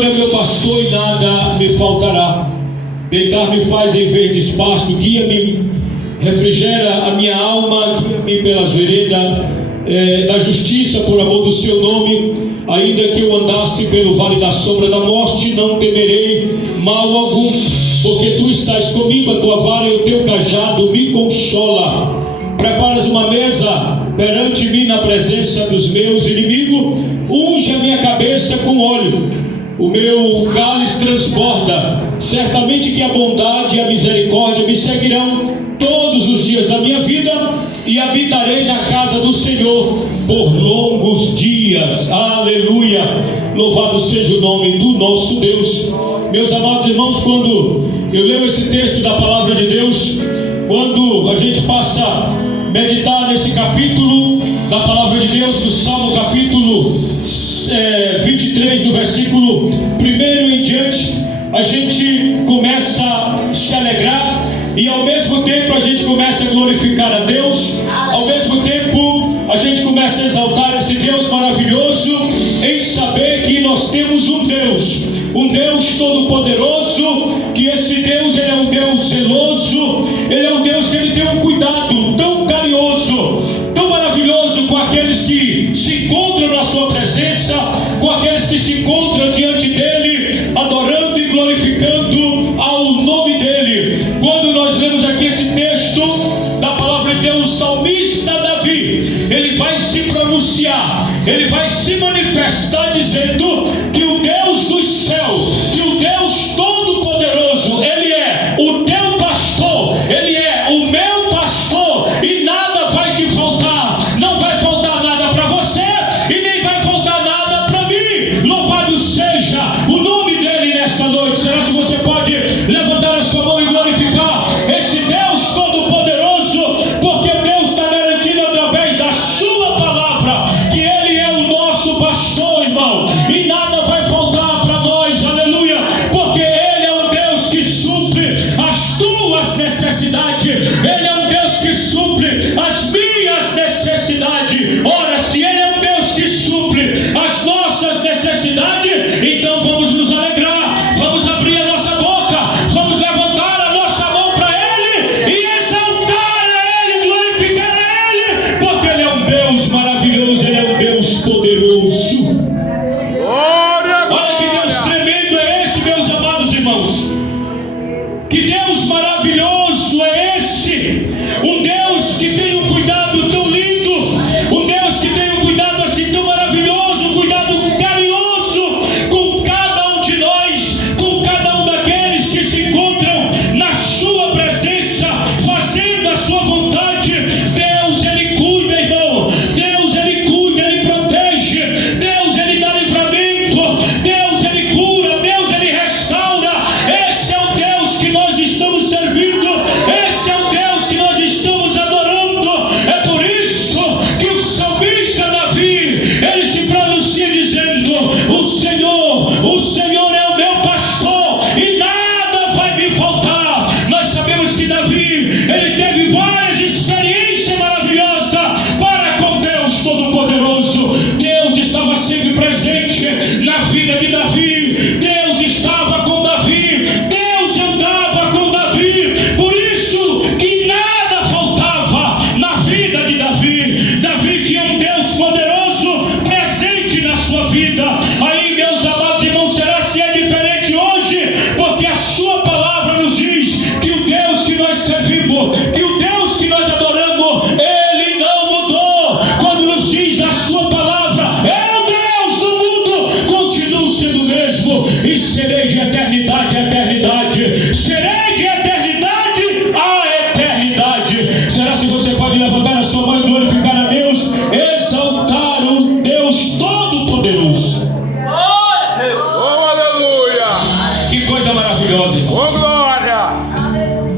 É meu pastor e nada me faltará. Deitar-me faz em verdes pastos, guia-me, refrigera a minha alma, guia-me pelas veredas da justiça, por amor do seu nome. Ainda que eu andasse pelo vale da sombra da morte, não temerei mal algum, porque tu estás comigo, a tua vara e o teu cajado me consola. Preparas uma mesa perante mim na presença dos meus inimigos, unge a minha cabeça com óleo. O meu cálice transborda. Certamente que a bondade e a misericórdia me seguirão todos os dias da minha vida, e habitarei na casa do Senhor por longos dias. Aleluia! Louvado seja o nome do nosso Deus. Meus amados irmãos, quando eu leio esse texto da palavra de Deus, quando a gente passa a meditar nesse capítulo da palavra de Deus, do Salmo capítulo 23, do versículo 1 em diante, a gente começa a se alegrar, e ao mesmo tempo a gente começa a glorificar a Deus, ao mesmo tempo a gente começa a exaltar esse Deus maravilhoso, em saber que nós temos um Deus todo-poderoso, que esse Deus, ele é um Deus zeloso, ele é um Deus que ele tem um cuidado tão carinhoso, tão maravilhoso com aqueles que se encontram na sua presença, com aqueles que se encontram diante dele, adorando e glorificando ao nome dele. Quando nós lemos aqui esse texto da palavra de Deus, o salmista Davi, ele vai se pronunciar, ele vai se manifestar dizendo que o Deus do céu, que o Deus todo-poderoso, ele é o teu pastor, ele é o meu pastor, e nada vai te faltar. Não vai faltar nada para você e nem vai faltar nada para mim. Louvado seja o nome dele nesta noite. Será que você pode levantar a sua mão e glorificar esse Deus todo-poderoso? Porque Deus está garantindo através da sua palavra que ele é o nosso pastor, irmão, e nada vai faltar para nós. Aleluia! Porque ele é um Deus que supre as tuas necessidades, ele é um Deus que supre as minhas necessidades. Ora, se ele é um Deus que supre as nossas necessidades, então vamos nos alegrar, vamos abrir a nossa boca, vamos levantar a nossa mão para ele e exaltar a ele, glorificar a ele, porque ele é um Deus maravilhoso, ele é um Deus poderoso. Olha que Deus tremendo é esse, meus amados irmãos. Que Deus maravilhoso é esse. Um Deus que tem um cuidado tão lindo, um Deus que tem um cuidado assim tão maravilhoso, um cuidado carinhoso com cada um de nós, com cada um daqueles que se encontram na sua presença, fazendo a sua vontade. Deus, ele cuida, irmão. Deus, ele cuida, ele protege. Deus, ele dá livramento. Deus, ele cura. Deus, ele restaura. Esse é o Deus que nós estamos servindo. Esse é o Deus que nós estamos adorando. É por isso que o salmista Davi, ele se pronuncia dizendo: o Senhor é o meu pastor e nada vai me faltar. Nós sabemos que Davi, ele teve várias experiências maravilhosas para com Deus Todo-Poderoso. Deus estava sempre presente na vida de Davi. Deus estava com Davi. Deus andava com Davi. Por isso que nada faltava na vida de Davi. Davi tinha um Deus poderoso presente na sua vida. Aí, meus amados irmãos, será se é diferente hoje? Porque a sua palavra nos diz que o Deus que nós servimos, que o Deus que nós adoramos, ele não mudou. Quando nos diz a sua palavra, é o Deus do mundo, continuo sendo o mesmo, e serei de eternidade a eternidade. Serei de eternidade a eternidade. Será se você pode levantar a sua mão e glorificar a Deus, exaltar o Deus Todo-Poderoso? Aleluia! Que coisa maravilhosa, irmão. Ô glória!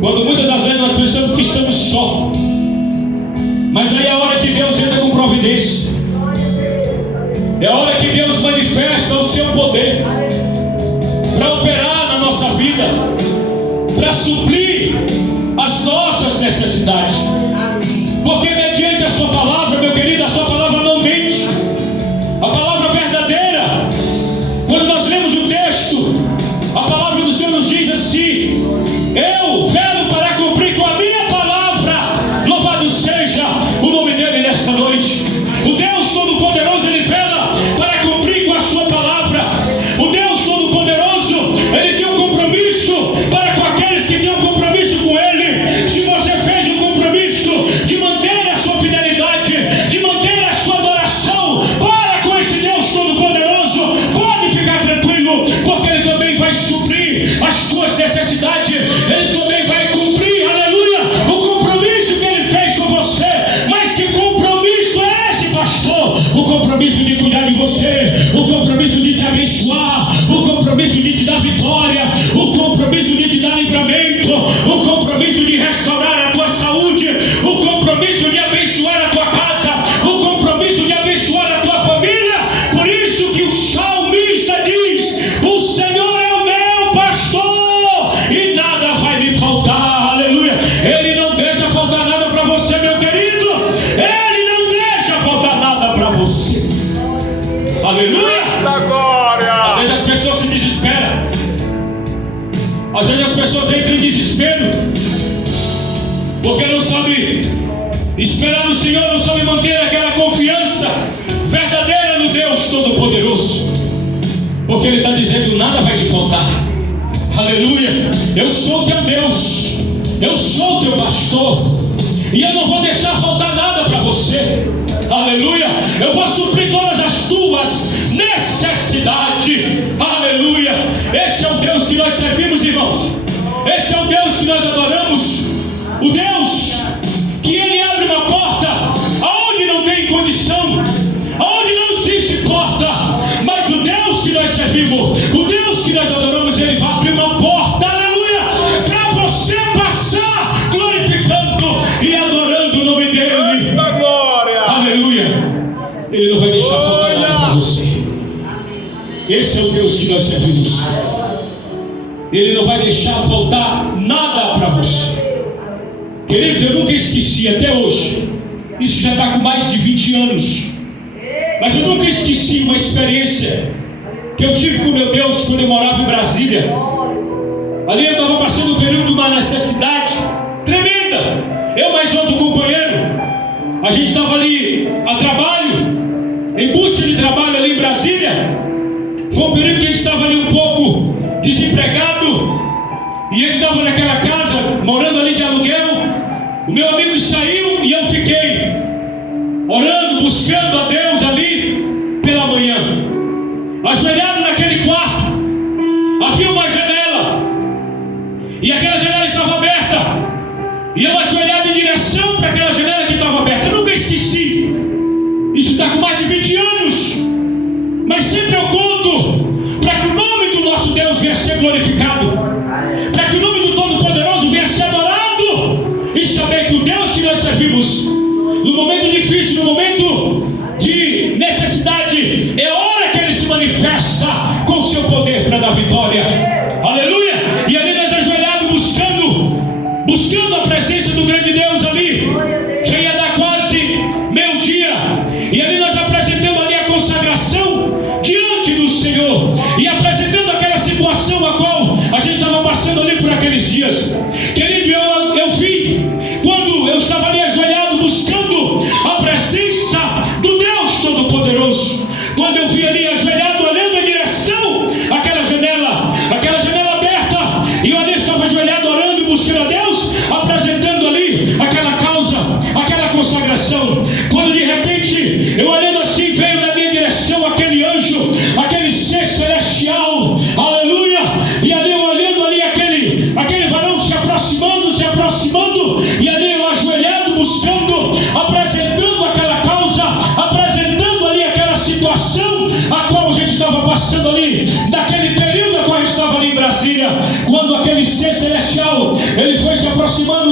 Quando muitas das vezes nós pensamos que estamos só, mas aí é a hora que Deus entra com providência, é a hora que Deus manifesta o seu poder para operar na nossa vida, para suprir as nossas necessidades. Porque mediante a sua palavra, meu querido, a sua palavra não mente. A palavra verdadeira, quando nós lemos o texto compromisso de te dar vitória, o compromisso de te dar livramento, o compromisso de restaurar a tua saúde, o compromisso de abençoar a tua casa, o compromisso de abençoar a tua família. Por isso que o salmista diz: o Senhor é o meu pastor e nada vai me faltar. Aleluia. Ele não deixa faltar nada para você, meu querido. Ele não deixa faltar nada para você. Aleluia. Às vezes as pessoas se desesperam. Às vezes as pessoas entram em desespero porque não sabem esperar no Senhor, não sabem manter aquela confiança verdadeira no Deus Todo-Poderoso. Porque Ele está dizendo: nada vai te faltar. Aleluia. Eu sou teu Deus, eu sou teu pastor, e eu não vou deixar faltar nada para você. Aleluia. Eu vou suprir todas as tuas necessidades. Aleluia. Esse é o Deus que nós servimos, irmãos. Esse é o Deus que nós adoramos. O Deus que Ele abre uma porta aonde não tem condição, aonde não existe porta. Mas o Deus que nós servimos, o Deus que nós adoramos, Ele vai abrir uma porta, aleluia, para você passar glorificando e adorando o nome dEle. Aleluia. Ele não vai deixar faltar nada para você. Esse é o Deus que nós servimos. Ele não vai deixar faltar nada para você. Queridos, eu nunca esqueci até hoje. Isso já está com mais de 20 anos. Mas eu nunca esqueci uma experiência que eu tive com meu Deus quando eu morava em Brasília. Ali eu estava passando um período de uma necessidade tremenda. Eu mais outro companheiro, a gente estava ali a trabalho, em busca de trabalho ali em Brasília. Foi um período que a gente estava ali um pouco desempregado, e a gente estava naquela casa, morando ali de aluguel. O meu amigo saiu e eu fiquei orando, buscando a Deus ali pela manhã. Ajoelhado naquele quarto, havia uma janela, e aquela janela estava aberta, e eu ajoelhado em direção para aquela janela que estava aberta. Eu nunca esqueci. Isso está com mais de 20 anos. Mas sempre eu conto para que o nome do nosso Deus venha a ser glorificado, para que o nome do Todo-Poderoso venha a ser adorado, e saber que o Deus que nós servimos, no momento difícil, no momento de necessidade, é a hora que Ele se manifesta com o seu poder para dar vitória. Aleluia. E ali nós ajoelhados buscando a presença do grande Deus ali. Já ia dar quase meio-dia, e ali nós apresentamos ali a consagração diante do Senhor, e apresentando aquela situação a qual a gente estava passando ali por aqueles dias. Querido, eu vi, quando eu estava ali ajoelhado buscando a presença do Deus Todo-Poderoso, quando eu vi ali ajoelhado olhando em direção àquela janela aberta, e eu ali estava ajoelhado orando e buscando a Deus, apresentando ali aquela causa, aquela consagração, quando de repente eu olhando assim, veio na minha direção aquele anjo, aquele ser celestial, aleluia, e ali eu olhando ali aquele varão se aproximando, e ali eu ajoelhado buscando, apresentando aquela causa, apresentando ali aquela situação a qual a gente estava passando ali, naquele período a qual a gente estava ali em Brasília, quando aquele ser celestial, ele foi se aproximando,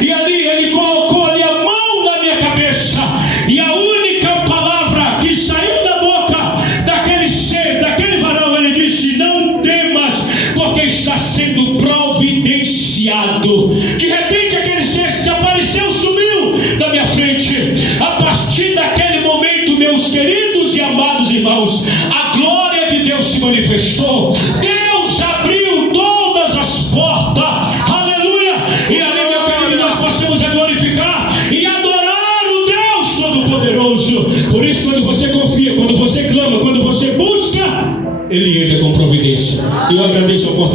e ali ele colocou ali a mão na minha cabeça, e a única palavra que saiu da boca daquele ser, daquele varão, ele disse: não temas, porque está sendo providenciado. De repente aquele ser desapareceu, sumiu da minha frente. A partir daquele momento, meus queridos e amados irmãos, a glória de Deus se manifestou. Deus abriu todas as portas, aleluia, e ali, meu querido, nós passamos a glorificar e adorar o Deus Todo-Poderoso. Por isso, quando você confia, quando você clama, quando você busca, Ele entra com providência. Eu agradeço a oportunidade.